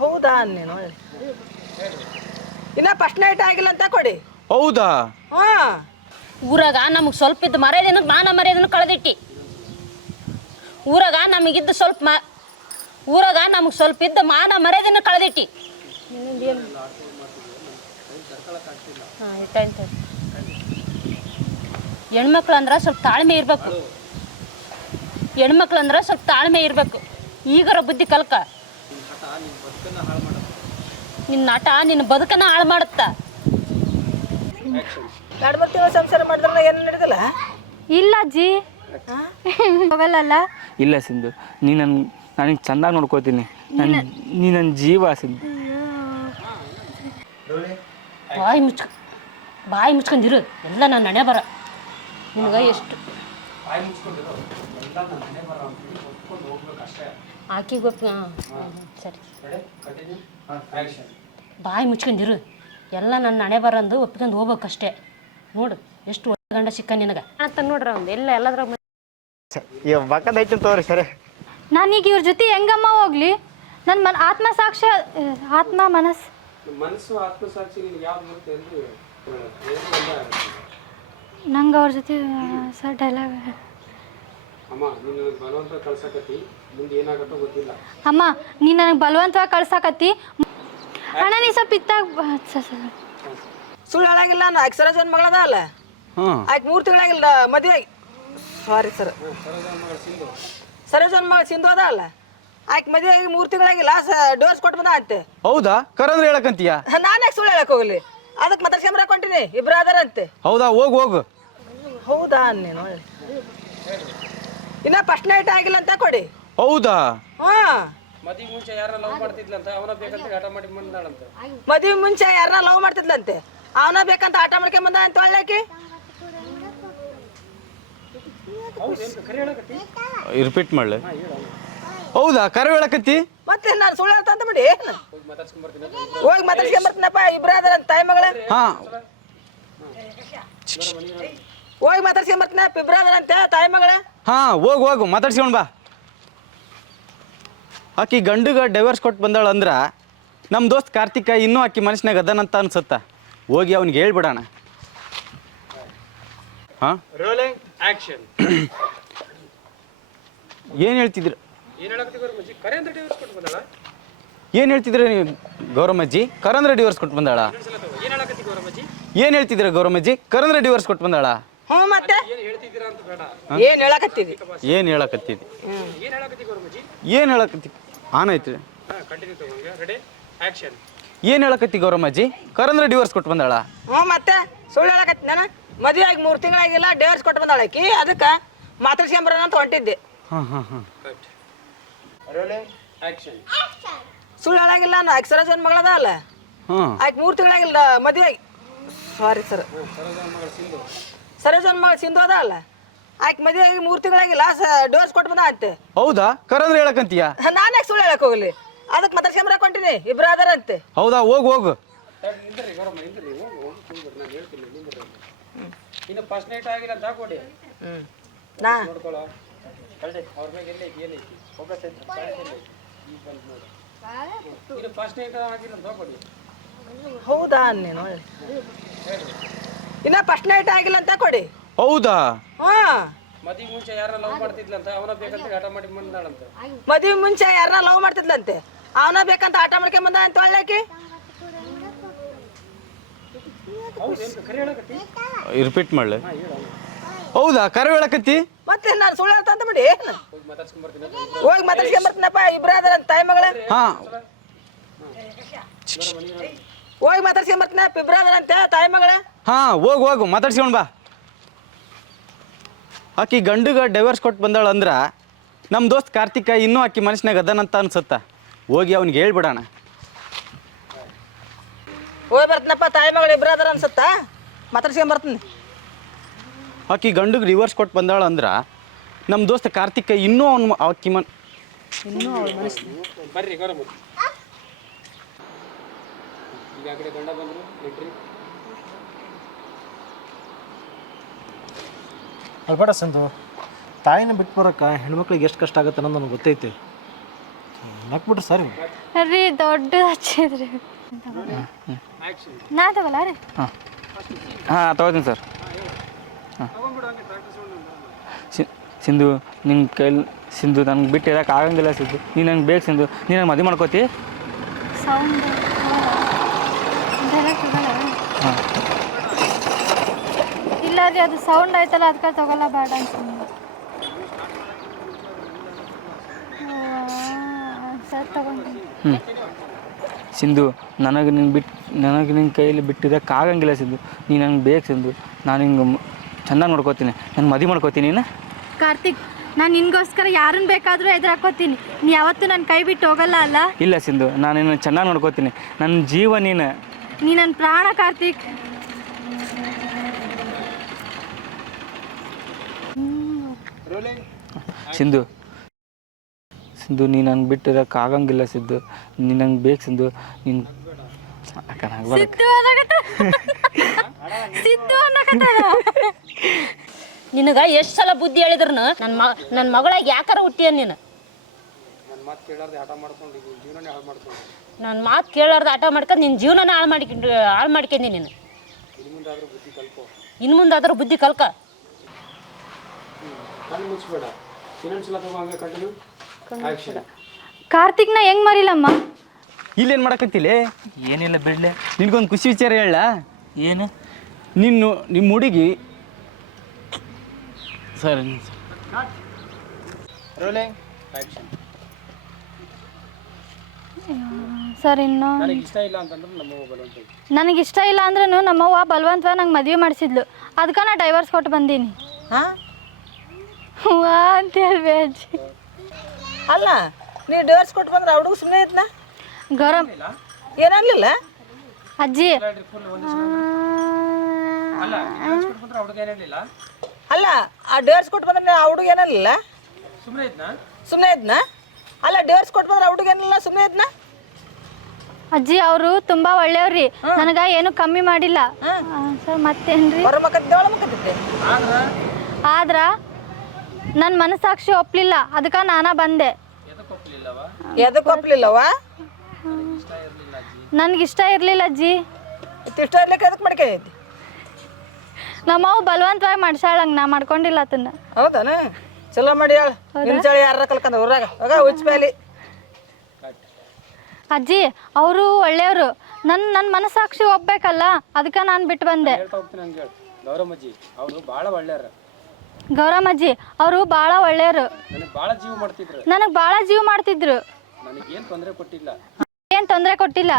ಹೌದಾ ನೀನು ಇನ್ನ ಫಸ್ಟ್ ನೈಟ್ ಆಗಿಲ್ಲ ಅಂತ ಕೊಡಿ. ಹೌದಾ? ಹಾ. ಊರಾಗ ನಮಗೆ ಸ್ವಲ್ಪ ಇದ್ದು ಮರ್ಯಾದೆನ ಮಾನ ಮರ್ಯಾದೆನ ಕಳೆದಿಟ್ಟಿ. ಊರಾಗ ನಮಗಿದ್ದು ಸ್ವಲ್ಪ ಇದ್ದ ಮಾನ ಮರ್ಯಾದೆನ ಕಳೆದಿಟ್ಟಿ. ಹೆಣ್ಮಕ್ಳು ಅಂದ್ರೆ ಸ್ವಲ್ಪ ತಾಳ್ಮೆ ಇರಬೇಕು. ಈಗಾರ ಬುದ್ಧಿ ಕಲ್ಕ. ನಿನ್ನ ನಟ ನಿನ್ನ ಬದುಕನ್ನ ಹಾಳು ಮಾಡುತ್ತಾ. 2-3 ತಿಂಗಳು ಸಂಸಾರ ಮಾಡಿದ್ರಲ್ಲ ಏನು ನಡೆದಿಲ್ಲ? ಇಲ್ಲ ಅಜ್ಜಿ ಹೋಗಲ್ಲ. ಇಲ್ಲ ಸಿಂಧು, ನನಗೆ ಚಂದಾಗಿ ನೋಡ್ಕೋತೀನಿ. ನೀ ನನ್ನ ಜೀವ ಸಿಂಧು. ಬಾಯಿ ಮುಚ್ಕೊಂಡಿರು. ಎಲ್ಲ ನನ್ನ ಹಣೆ ಬರ. ನಿನಗೆ ಎಷ್ಟು ಆಕಿ ಗೊತ್ತ. ಸರಿ, ಬಾಯಿ ಮುಚ್ಕೊಂಡಿರು. ಎಲ್ಲ ನನ್ನ ಹಣೆ ಬರಂದು ಒಪ್ಕೊಂಡು ಹೋಗ್ಬೇಕಷ್ಟೇ. ನೋಡು ಎಷ್ಟು ಒಳ್ಳೆ ಗಂಡ ಸಿಕ್ಕ ನಿನಗೆ ಅಂತ ನೋಡ್ರಿ. ಒಂದು ಎಲ್ಲದ್ರ ಬಕ್ಕದೈತೆ ತೋರಿ ಸರಿ. ನಾನೀಗ ಇವ್ರ ಜೊತೆ ಹೆಂಗಮ್ಮ ಹೋಗ್ಲಿ? ನನ್ನ ಆತ್ಮ ನಂಗೆ ಅವ್ರ ಜೊತೆ ಸರ್ ಡೈಲಾಗ್. ಅಮ್ಮ ನೀನು ನನಗೆ ಬಲವಂತವಾಗಿ ಕಳ್ಸಾಕತ್ತಿ. ಅಣ್ಣ ನೀ ಸ್ವಲ್ಪ ಸುಳ್ಳು ಹೇಳಾಗಿಲ್ಲ. ನಾ ಸರೋಜನ್ ಮಗಳದ ಅಲ್ಲ, ಆಯ್ತು 3 ತಿಂಗಳಾಗಿಲ್ಲ ಮದುವೆ. ಸಾರಿ ಸರ್, ಸರೋಜನ್ ಮಗಳು ಸಿಂಧು ಅದ ಅಲ್ಲ, ಆಯ್ತು ಮದುವೆ 3 ತಿಂಗಳಾಗಿಲ್ಲ. ಡೋರ್ಸ್ ಕೊಟ್ಟು ಬಂದ ಅಂತೆ. ಹೌದಾ? ಕರಂದ್ರೆ ಹೇಳಕಂತೀಯ? ನಾನು ಯಾಕೆ ಸುಳ್ಳು ಹೇಳಕ್ ಹೋಗ್ಲಿ? ಅದಕ್ಕೆ ಮತ್ತೆ ಕ್ಯಾಮ್ರಾ ಕೊಂಟಿನಿ, ಇಬ್ರು ಅದಾರಂತೆ. ಹೌದಾ? ಹೋಗು. ಹೌದಾ ನೀನು ಇನ್ನ ಫಸ್ಟ್ ನೈಟ್ ಆಗಿಲ್ಲ ಅಂತ ಕೊಡಿ. ಹೌದಾ? ಹಾ. ಮದುವೆ ಮುಂಚೆ ಯಾರನ್ನ ಲವ್ ಮಾಡ್ತಿದ್ಲಂತ, ಅವನ ಬೇಕಂತ ಆಟ ಮಾಡಿ ಬಂದಾಳಂತೆ. ಮದುವೆ ಮುಂಚೆ ಯಾರನ್ನ ಲವ್ ಮಾಡ್ತಿದ್ಲಂತೆ, ಅವನ ಬೇಕಂತ ಆಟ ಮಾಡ್ಕೊಂಡ್ ಬಂದ ಅಂತ ಒಳ್ಳೆಕಿ. ರಿಪೀಟ್ ಮಾಡ್ಲೆ. ಹೌದಾ? ಕರೆ ಹೇಳಕತ್ತಿ? ಮತ್ತೆ ನಾನು ಸುಳ್ಳು ಹೇಳ್ತಾ ಅಂತ ಮಾಡಿ ಹೋಗಿ ಮಾತಾಡ್ಸ್ಕೊಂಬರ್ತೀನಪ್ಪ. ಇಬ್ರು ಅದಾರಂತ ತಾಯಿ ಮಗಳ. ಹೋಗಿ ಮಾತಾಡ್ಸ್ಕೊಂಬರ್ತೀನ. ಇಬ್ರು ಅದಾರಂತೆ ತಾಯಿ ಮಗಳ. ಹೋಗು ಮಾತಾಡ್ಸ್ಕೊಂಡ್ ಬಾ. ಆಕಿ ಗಂಡುಗ ಡೈವರ್ಸ್ ಕೊಟ್ಟು ಬಂದಾಳ ಅಂದ್ರ ನಮ್ಮ ದೋಸ್ತ್ ಕಾರ್ತಿಕ ಇನ್ನೂ ಆಕಿ ಮನಸ್ಸಿನಾಗ ಅದನಂತ ಅನ್ಸತ್ತ. ಹೋಗಿ ಅವ್ನಿಗೆ ಹೇಳ್ಬಿಡೋಣ. Rolling action. ಏನು ಹೇಳ್ತಿದ್ರು? ಏನು ಹೇಳ್ತಿದ್ರೆ ನೀವು ಗೌರಮ್ಮಜ್ಜಿ? ಕರಂದ್ರೆ ಡಿವೋರ್ಸ್ ಕೊಟ್ಟು ಬಂದಾಳ. ಏನು ಹೇಳ್ತಿದ್ರ ಗೌರಮ್ಮಜ್ಜಿ? ಕರಂದ್ರೆ ಡಿವೋರ್ಸ್ ಕೊಟ್ಟು ಬಂದಾಳ. ಹ್ಞೂ ಮತ್ತೆ ಏನು ಹೇಳಕತ್ತೀವಿ? ಏನು ಹೇಳಕತ್ತಿದ್ದಿ? ಏನು ಹೇಳಕತ್ತಿ? ಆನಾಯ್ತು. ಏನು ಹೇಳಕತ್ತಿ ಗೌರಮ್ಮಜ್ಜಿ? ಕರಂದ್ರೆ ಡಿವೋರ್ಸ್ ಕೊಟ್ಟು ಬಂದಾಳ. ಹ್ಞೂ ಮತ್ತೆ ಸುಳ್ಳು ಹೇಳಕತ್ತಿ. ನಾನು ಮದುವೆ ಆಗಿ 3 ತಿಂಗಳಾಗಿಲ್ಲ, ಡೈವರ್ಸ್ ಕೊಟ್ಟು ಬಂದಾಳ ಆಕಿ. ಅದಕ್ಕೆ ಮಾತಾಡ್ಸ್ಕೊಂಬರೋಣ ಅಂತ ಹೊಂಟಿದ್ದೆ. ಸುಳ್ಳು ಹೇಳಾಗಿಲ್ಲ. ನಾ ಸರೋಜನ್ ಮಗಳದ ಅಲ್ಲ, ಆಯ್ತು 3 ತಿಂಗಳಾಗಿಲ್ಲ ಮದುವೆ. ಸಾರಿ ಸರ್, ಸರೋಜನ್ ಮಗಳು ಸಿಂಧು ಅದ ಅಲ್ಲ, ಆಯ್ತು ಮದುವೆ 3 ತಿಂಗಳಾಗಿಲ್ಲ. ಡೋರ್ಸ್ ಕೊಟ್ಟು ಬಂದ ಅಂತೆ. ಹೌದಾ? ಕರಂದ್ರೆ ಹೇಳಕಂತೀಯ? ನಾನು ಯಾಕೆ ಸುಳ್ಳು ಹೇಳಕ್ ಹೋಗ್ಲಿ? ಅದಕ್ಕೆ ಮತ್ತೆ ಕ್ಯಾಮ್ರಾ ಕೊಂಟಿನಿ, ಇಬ್ರು ಅದಾರಂತೆ. ಹೌದಾ? ಹೋಗು. ಇನ್ನು ಫಸ್ಟ್ ನೈಟ್ ಆಗಿಲ್ಲ ಅಂತ ಕೊಡಿ. ನಾ ನೋಡ್ಕೊಳ್ಳೋ ಅವ್ರ ಮೇಲೆ ಏನೈತಿ ಫೋಕಸ್ ಐತಿ. ಇನ್ನು ಫಸ್ಟ್ ನೈಟ್ ಆಗಿಲ್ಲ ಅಂತ ಕೊಡಿ. ಹೌದಾ ನೀನು ಇನ್ನ ಫಸ್ಟ್ ನೈಟ್ ಆಗಿಲ್ಲ ಅಂತ ಕೊಡಿ. ಹೌದಾ? ಹಾ. ಮದುವೆ ಮುಂಚೆ ಯಾರನ್ನ ಲವ್ ಮಾಡ್ತಿದ್ಲಂತ, ಅವನ ಬೇಕಂತ ಆಟ ಮಾಡಿ ಬಂದಾಳಂತೆ. ಮದುವೆ ಮುಂಚೆ ಯಾರನ್ನ ಲವ್ ಮಾಡ್ತಿದ್ಲಂತೆ, ಅವನ ಬೇಕಂತ ಆಟ ಮಾಡ್ಕೊಂಡ್ ಬಂದ ಅಂತ ಒಳ್ಳೆಕಿ. ರಿಪೀಟ್ ಮಾಡ್ಲೆ. ಹೌದಾ? ಕರೆ ಹೇಳಕತ್ತಿ? ಮತ್ತೆ ನಾನು ಸುಳ್ಳು ಹೇಳ್ತಾ ಅಂತ ಮಾಡಿ ಹೋಗಿ ಮಾತಾಡ್ಸ್ಕೊಂಬರ್ತೀನಪ್ಪ. ಇಬ್ರು ಅದಾರಂತ ತಾಯಿ ಮಗಳ. ಹೋಗಿ ಮಾತಾಡ್ಸ್ಕೊಂಬರ್ತೀನ. ಇಬ್ರು ಅದಾರಂತೆ ತಾಯಿ ಮಗಳ. ಹೋಗು ಮಾತಾಡ್ಸ್ಕೊಂಡ್ ಬಾ. ಆಕಿ ಗಂಡುಗ ಡೈವರ್ಸ್ ಕೊಟ್ಟು ಬಂದಾಳ ಅಂದ್ರ ನಮ್ಮ ದೋಸ್ತ್ ಕಾರ್ತಿಕ ಇನ್ನೂ ಆಕಿ ಮನಸ್ಸಿನಾಗ ಅದನಂತ ಅನ್ಸತ್ತ. ಹೋಗಿ ಅವ್ನಿಗೆ ಹೇಳ್ಬಿಡೋಣ. ಹೋಗಿ ಬರ್ತೀನಪ್ಪ. ತಾಯಿ ಮಗಳು ಇಬ್ರು ಅದಾರ ಅನ್ಸತ್ತ, ಮಾತಾಡ್ಸ್ಕೊಂಬರ್ತೀನಿ. ಆಕಿ ಗಂಡುಗೆ ಡಿವೋರ್ಸ್ ಕೊಟ್ಟು ಬಂದಾಳ ಅಂದ್ರ ನಮ್ಮ ದೋಸ್ತ ಕಾರ್ತಿಕ ಇನ್ನೂ ಆಕಿ ಬರ್ರಿ ಗೌರಮ್ಮ. ಈಗ ಆ ಕಡೆ ಗಂಡ ಬಂದ್ರು ಎಂಟ್ರಿ. ಅಲ್ಬೇಡ ಸಂತು, ತಾಯಿನ ಬಿಟ್ಟು ಬರೋಕೆ ಹೆಣ್ಮಕ್ಳಿಗೆ ಎಷ್ಟು ಕಷ್ಟ ಆಗುತ್ತೆ ಅನ್ನೋದು ನನಗೆ ಗೊತ್ತೈತಿ. ನಕ್ಬಿಟ್ರಿ ಸರ್ ರೀ ದೊಡ್ಡ ಹಚ್ಚಿದ್ರಿ ನಾ ತಗೋಲ್ಲ ರೀ ಹಾಂ ತೊಗೋತೀನಿ ಸರ್ ಹಾಂ ಸಿಂಧು ನಿನ್ನ ಕೈಲಿ ಸಿಂಧು ನನಗೆ ಬಿಟ್ಟು ಇರೋಕೆ ಆಗಂಗಿಲ್ಲ ಸಿಂಧು ನೀನು ನಂಗೆ ಬೇಕು ಸಿಂಧು ನೀನು ನಂಗೆ ಮದುವೆ ಮಾಡ್ಕೋತಿ ಸೌಂಡ್ ಹಾಂ ಇಲ್ಲ ರೀ ಅದು ಸೌಂಡ್ ಆಯ್ತಲ್ಲ ಅದಕ್ಕೆ ತಗೊಲ್ಲ ಬೇಡ ಅಂತ ಸರ್ ತಗೊಂಡು ಹ್ಞೂ ಸಿಂಧು ನನಗೆ ನಿನ್ನ ಕೈಯಲ್ಲಿ ಬಿಟ್ಟಿರೋಕೆ ಆಗಂಗಿಲ್ಲ ಸಿಂಧು ನೀನು ನಂಗೆ ಬೇಕು ಸಿಂಧು ನಾನು ಹಿಂಗೆ ಚೆನ್ನಾಗಿ ನೋಡ್ಕೋತೀನಿ ನಾನು ಮದುವೆ ಮಾಡ್ಕೋತೀನಿ ನೀನು ಕಾರ್ತಿಕ್ ನಾನು ನಿನ್ಗೋಸ್ಕರ ಯಾರನ್ನ ಬೇಕಾದರೂ ಎದುರಾಕೋತೀನಿ ನೀ ಯಾವತ್ತೂ ನನ್ನ ಕೈ ಬಿಟ್ಟು ಹೋಗಲ್ಲ ಅಲ್ಲ ಇಲ್ಲ ಸಿಂಧು ನಾನು ನಿನ್ನ ಚೆನ್ನಾಗಿ ನೋಡ್ಕೋತೀನಿ ನನ್ನ ಜೀವ ನೀನು ನೀ ನನ್ನ ಪ್ರಾಣ ಕಾರ್ತಿಕ್ ಸಿಂಧು ಸಿಂಧು ನೀನು ನಂಗೆ ಬಿಟ್ಟಿರೋಕೆ ಆಗಂಗಿಲ್ಲ ಸಿಂಧು ನೀನು ನಂಗೆ ಬೇಕು ಸಿಂಧು ನೀನು ನಿನಗೆ ಎಷ್ಟು ಸಲ ಬುದ್ಧಿ ಹೇಳಿದ್ರು ನನ್ನ ಮಗಳಾಗಿ ಯಾಕಾರ ಹುಟ್ಟಿಯ ನೀನು ನನ್ನ ಮಾತು ಕೇಳಾರ್ದೆ ಹಠ ಮಾಡ್ಕೊಂಡು ಈಗ ಜೀವನನೇ ಹಾಳು ಮಾಡ್ಕೊಂಡು ನನ್ನ ಮಾತು ಕೇಳಾರ್ದು ಆಟ ಮಾಡ್ಕೊಂಡು ನಿನ್ನ ಜೀವನನ ಹಾಳು ಮಾಡ್ಕೊಂಡಿ ನೀನು ಇನ್ನು ಮುಂದಾದ್ರೂ ಬುದ್ಧಿ ಕಲ್ಕ ಕಣ್ಣು ಮುಚ್ಚಬೇಡ ಇನ್ನೊಂದ್ಸಲ ತಗೋ ಹಂಗೆ ಕಂಟಿನ್ಯೂ ಆ್ಯಕ್ಷನ್ ಕಾರ್ತಿಕ್ನ ಹೆಂಗ್ ಮರಿಲಮ್ಮ ಇಲ್ಲೇನು ಮಾಡಕತ್ತಿಲ್ಲ ಏನಿಲ್ಲ ಬಿಡ್ಲೆ ನಿನಗೊಂದು ಖುಷಿ ವಿಚಾರ ಹೇಳ ಏನು ನಿಮ್ಮ ಹುಡುಗಿ ಸರ್ ರೋಲಿಂಗ್ ಆ್ಯಕ್ಷನ್ ಸರ್ ಇನ್ನು ನನಗೆ ಇಷ್ಟ ಇಲ್ಲ ಅಂತಂದ್ರೆ ನಮ್ಮ ಬಲವಂತ ನನಗಿಷ್ಟ ಇಲ್ಲ ಅಂದ್ರೂ ನಮ್ಮವ್ವ ಬಲವಂತವಾಗಿ ನಂಗೆ ಮದುವೆ ಮಾಡಿಸಿದ್ಲು ಅದಕ್ಕೆ ನಾ ಡೈವರ್ಸ್ ಕೊಟ್ಟು ಬಂದೀನಿ ಹಾಂ ವಾ ಅಂತ ಹೇಳ್ಬೇ ಅಜ್ಜಿ ಅಲ್ಲ ನೀವು ಡಿವೋರ್ಸ್ ಕೊಟ್ಟು ಬಂದ್ರೆ ಹುಡುಗ ಸುಮ್ಮನೆ ಇದ್ನ ಗರಂ ಏನನ್ಲಿಲ್ಲ ಅಜ್ಜಿ ಅಲ್ಲ ಬಂದ್ರೆ ಹುಡುಗ ಏನಿಲ್ಲ ಅಲ್ಲ ಆ ಡಿವೋರ್ಸ್ ಕೊಟ್ಟು ಬಂದ್ರೆ ಆ ಹುಡುಗ ಏನಲ್ಲ ಸುಮ್ಮನೆ ಇದ್ನಾ ಸುಮ್ಮನೆ ಇದ್ನ ಅಲ್ಲ ಡಿವೋರ್ಸ್ ಕೊಟ್ಟು ಬಂದ್ರೆ ಆ ಹುಡುಗ ಏನಿಲ್ಲ ಸುಮ್ಮನೆ ಇದ್ನ ಅಜ್ಜಿ ಅವರು ತುಂಬಾ ಒಳ್ಳೆಯವ್ರಿ ನನಗ ಏನು ಕಮ್ಮಿ ಮಾಡಿಲ್ಲ ಸರ್ ಮತ್ತೇನ್ರಿ ಹೊರ ಮಕ್ಕತ್ತಿದ್ದೆ ಒಳ ಮಕ್ಕತ್ತಿದ್ದೆ ಆದ್ರ ನನ್ನ ಮನಸ್ಸಾಕ್ಷಿ ಒಪ್ಲಿಲ್ಲ ಅದಕ್ಕೆ ನಾನಾ ಬಂದೆ ಎದಕ್ಕೆ ಒಪ್ಲಿಲ್ಲವ ನನ್ಗಿಷ್ಟ ಇರ್ಲಿಲ್ಲ ಅಜ್ಜಿ ಇಷ್ಟ ಇರ್ಲಿಕ್ಕೆ ಎದಕ್ಕೆ ಮಾಡ್ಕೊಂಡೈತಿ ನಮ್ಮವ್ ಬಲವಂತವಾಗಿ ಮಾಡ್ಸಾಳಂಗ ನಾ ಮಾಡ್ಕೊಂಡಿಲ್ಲ ಅದನ್ನ ಹೌದಾನ ಚಲೋ ಮಾಡಿ ಹೇಳ ನಿನ್ನ ಚಳಿ ಯಾರ ಕಲ್ಕಂದ ಊರಾಗ ಹೋಗ ಉಚ್ಪೇಲಿ ಅಜ್ಜಿ ಅವರು ಒಳ್ಳೆಯವರು ನನ್ನ ಮನಸ್ಸಾಕ್ಷಿ ಒಪ್ಬೇಕಲ್ಲ ಅದಕ್ಕೆ ನಾನು ಬಿಟ್ಟು ಬಂದೆ ಹೇಳ್ತಾ ಹೋಗ್ತೀನಿ ಹಂಗೆ ಹೇಳು ಗೌರಮ್ಮಜ್ಜಿ ಅವರು ಭಾಳ ಒಳ್ಳೆಯವ್ರ ಗೌರಮ್ಮಜ್ಜಿ ಅವರು ಭಾಳ ಒಳ್ಳೆಯವರು ನನಗೆ ಭಾಳ ಜೀವ ಮಾಡ್ತಿದ್ರು ನನಗೆ ಭಾಳ ಜೀವ ಮಾಡ್ತಿದ್ರು ನನಗೇನು ತೊಂದರೆ ಕೊಟ್ಟಿಲ್ಲ ಏನು ತೊಂದರೆ ಕೊಟ್ಟಿಲ್ಲ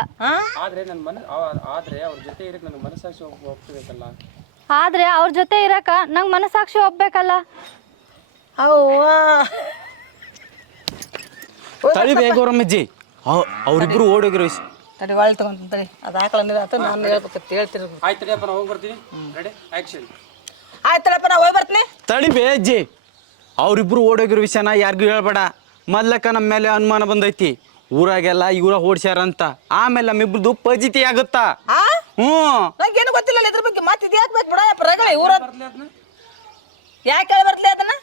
ಆದರೆ ಆದರೆ ಅವ್ರ ಜೊತೆ ಇರಕ್ಕೆ ನನಗೆ ಮನಸ್ಸಾಕ್ಷಿ ಹೋಗ್ತಿರ್ಬೇಕಲ್ಲ ಆದ್ರೆ ಅವ್ರ ಜೊತೆ ಇರಕ ನಂಗೆ ಮನಸ್ಸಾಕ್ಷಿ ಒಪ್ಬೇಕಲ್ಲ ಅವ್ವ ತಳಿ ಬೇಗವ್ರಮ್ಮಜ್ಜಿ ಅವರಿಬ್ರು ಓಡೋಗಿರೋ ವಿಷಯ ತಡಿ ಒಳ್ಳೆ ತಗೊಂತಡಿ ಅದು ಹಾಕಲ್ಲ ನೀರು ಆತ ನಾನು ಹೇಳ್ಬೇಕಂತ ಹೇಳ್ತಿರ್ ಆಯ್ತು ತಡಿಯಪ್ಪ ನಾವು ಹೋಗಿ ಬರ್ತೀನಿ ರೆಡಿ ಆ್ಯಕ್ಷನ್ ಆಯ್ತಳಪ್ಪ ನಾ ಹೋಗಿ ಬರ್ತೀನಿ ತಳಿ ಬೇಜ್ಜಿ ಅವರಿಬ್ರು ಓಡೋಗಿರೋ ವಿಷಯನ ಯಾರಿಗೂ ಹೇಳ್ಬೇಡ ಮೊದ್ಲಕ್ಕ ನಮ್ಮ ಮೇಲೆ ಅನುಮಾನ ಬಂದೈತಿ ಊರಾಗೆಲ್ಲ ಇವ್ರ ಓಡ್ಸ್ಯಾರಂತ ಆಮೇಲೆ ನಮ್ಮಿಬ್ರದ್ದು ಪಜಿತಿ ಆಗುತ್ತಾ ಹ್ಞೂ ನಂಗೇನು ಗೊತ್ತಿಲ್ಲ ಇದ್ರ ಬಗ್ಗೆ ಮತ್ತೆ ಇದು ಯಾಕೆ ಬೇಕು ಬಿಡಪ್ಪ ರಗಳೆ ಊರ ಯಾಕೆ ಹೇಳಿ ಬರ್ತಲಿ ಅದನ್ನ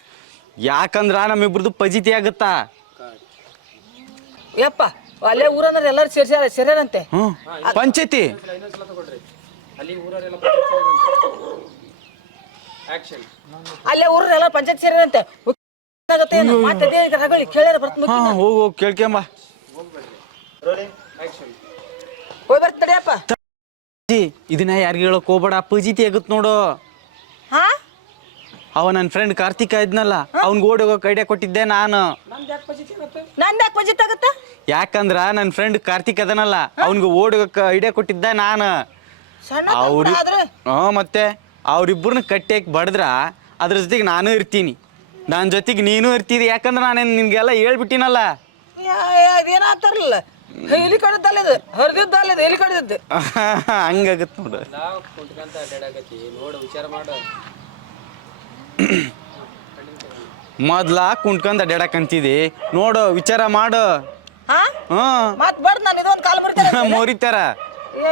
ಯಾಕಂದ್ರ ನಮ್ಮಿಬ್ರದ್ದು ಪಜಿತಿ ಆಗುತ್ತಾ ಯಪ್ಪ ಅಲ್ಲೇ ಊರನ್ನ ಎಲ್ಲರೂ ಸೇರ್ಯಾರಂತೆ ಹ್ಞೂ ಪಂಚಾಯ್ತಿ ಇನ್ನೊಂದ್ಸಲ ತಗೊಳ್ರಿ ಅಲ್ಲಿ ಊರವರೆಲ್ಲ ಆ್ಯಕ್ಷನ್ ಅಲ್ಲೇ ಊರನ್ನ ಎಲ್ಲ ಪಂಚಾಯತ್ ಸೇರ್ಯಾರಂತೆ ಮತ್ತೆ ರಗಳಿ ಕೇಳ್ಯಾರ ಬರ್ತೀನಿ ಹಾಂ ಹೋಗು ಕೇಳ್ಕೊಂಬ ಆ್ಯಕ್ಷನ್ ಹೋಗಿ ಬರ್ತೀನಿ ತಡಿಯಪ್ಪ ಇದನ್ನ ಯಾರಿಗೆ ಹೇಳಕ್ ಹೋಗ್ಬೇಡ ಪಜಿತಿ ಆಗುತ್ತೆ ನೋಡು ಹಾ ಅವ ನನ್ನ ಫ್ರೆಂಡ್ ಕಾರ್ತಿಕ ಇದ್ನಲ್ಲ ಅವ್ನಿಗೆ ಓಡಿ ಹೋಗೋಕೆ ಐಡಿಯಾ ಕೊಟ್ಟಿದ್ದೆ ನಾನು ನಂದು ಯಾಕೆ ಪಂಚಾಯತ್ ಆಗುತ್ತಾ ಯಾಕಂದ್ರ ನನ್ನ ಫ್ರೆಂಡ್ ಕಾರ್ತಿಕ್ ಅದನಲ್ಲ ಅವ್ನಿಗೆ ಓಡಿ ಹೋಗೋಕೆ ಐಡಿಯಾ ಕೊಟ್ಟಿದ್ದೆ ನಾನು ಸಣ್ಣ ಅವ್ರಿ ಆದ್ರೆ ಮತ್ತೆ ಅವ್ರಿಬ್ಬರನ್ನ ಕಟ್ಟಿಯಾಕಿ ಬಡದ್ರ ಅದ್ರ ಜೊತೆಗೆ ನಾನು ಇರ್ತೀನಿ ನನ್ನ ಜೊತೆಗೆ ನೀನು ಇರ್ತೀರಿ ಯಾಕಂದ್ರೆ ನಾನು ನಿನ್ಗೆಲ್ಲ ಹೇಳ್ಬಿಟ್ಟಿನಲ್ಲ ಅದೇನಾಗ್ತಾರಲ್ಲ ಎಲಿ ಕಡಿದ್ದಲ್ಲ ಇದು ಹರಿದಿದ್ದಲ್ಲ ಇದು ಎಲಿ ಕಡಿದದ್ದು ಹಂಗಾಗತ್ತೆ ನೋಡು ನಾವು ಕುಂತ್ಕಂತ ಅಡ್ಡಾಡಕತ್ತಿ ನೋಡು ವಿಚಾರ ಮಾಡು ಮೊದ್ಲ ಕುಂಟ್ಕೊಂಡ್ ಅಡ್ಡಾಡಕಂತಿದಿ ನೋಡು ವಿಚಾರ ಮಾಡು ಹಾ ಹ್ಮ್ ಮತ್ ಬರ್ದು ನಾನು ಇದೊಂದು ಕಾಲು ಮುರಿತಾರೆ ಮೋರಿತಾರ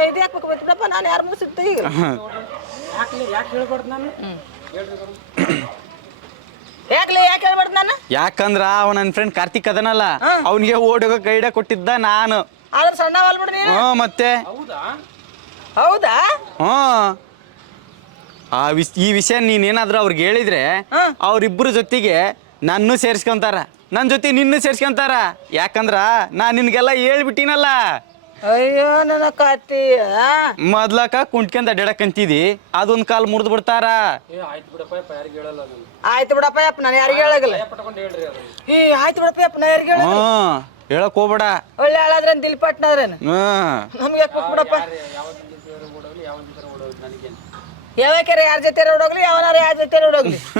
ಇದು ಯಾಕೆ ಬಿಟ್ಟಪ್ಪ ನಾನು ಯಾರು ಮುಗಿಸಿರ್ತೆ ಈಗ ಯಾಕೆ ಹೇಳ್ಬಾರ್ದು ನಾನು ಹೇಳ್ರಿ ಯಾಕೆ ಹೇಳ್ಬಾರ್ದು ನಾನು? ಯಾಕಂದ್ರ ಅವ ನನ್ನ ಫ್ರೆಂಡ್ ಕಾರ್ತಿಕ್ ಅದನಲ್ಲ ಅವನಿಗೆ ಓಡೋಗೋ ಐಡಿಯಾ ಕೊಟ್ಟಿದ್ದ ನಾನು. ಆದ್ರೆ ಸಣ್ಣ ಅಲ್ಬಿಡು ನೀನು. ಮತ್ತೆ ಹೌದಾ? ಈ ವಿಷಯ ನೀನೇನಾದ್ರೂ ಅವ್ರಿಗೆ ಹೇಳಿದ್ರೆ ಅವ್ರಿಬ್ರು ಜೊತೆಗೆ ನನ್ನೂ ಸೇರ್ಸ್ಕೊಂತಾರ, ನನ್ನ ಜೊತೆ ನಿನ್ನೂ ಸೇರ್ಸ್ಕೊಂತಾರ. ಯಾಕಂದ್ರ ನಾ ನಿನ್ಗೆಲ್ಲ ಹೇಳ್ಬಿಟ್ಟಿನಲ್ಲ. ಅಯ್ಯೋ ನನ್ನ ಕತ್ತಿ. ಮೊದ್ಲಕ ಕುಂಟ್ಕೊಂಡ್ ಅಡ್ಡಾಡಕಂತಿದಿ, ಅದೊಂದ್ ಕಾಲ್ ಮುರಿದು ಬಿಡ್ತಾರ. ಆಯ್ತು ಬಿಡಪ್ಪ ಯಾರಿಗೆ ಹೇಳಲ್ಲ ನಾನು. ಆಯ್ತು ಬಿಡಪ್ಪ ಯಪ್ಪ, ನಾನು ಯಾರಿಗೆ ಹೇಳಾಗಿಲ್ಲ. ಪಟ್ಕೊಂಡು ಹೇಳ್ರಿ ಅದು. ಆಯ್ತು ಬಿಡಪ್ಪ ಯಪ್ಪ, ನಾ ಯಾರಿಗೆ ಹೇಳ. ಹೇಳಕ್ ಹೋಗ್ಬೇಡ. ಒಳ್ಳೆ ಹಾಳಾದ್ರೆ ದಿಲ್ಪಟ್ನಾದ್ರೇನು ನಮ್ಗೆ ಯಾಕೆ ಬಿಡಪ್ಪ. ಯಾವ ಜೊತೆ ಓಡೋಗ್ಲಿ ಯಾವ ಜೊತೆ ಓಡೋಗ್ಲಿ ನನಗೇನು. ಯಾವ್ಯಾಕ್ಯಾರ ಯಾರ ಜೊತೆ ಓಡೋಗ್ಲಿ, ಯಾವನಾರ ಯಾರ ಜೊತೆ ಓಡೋಗ್ಲಿ.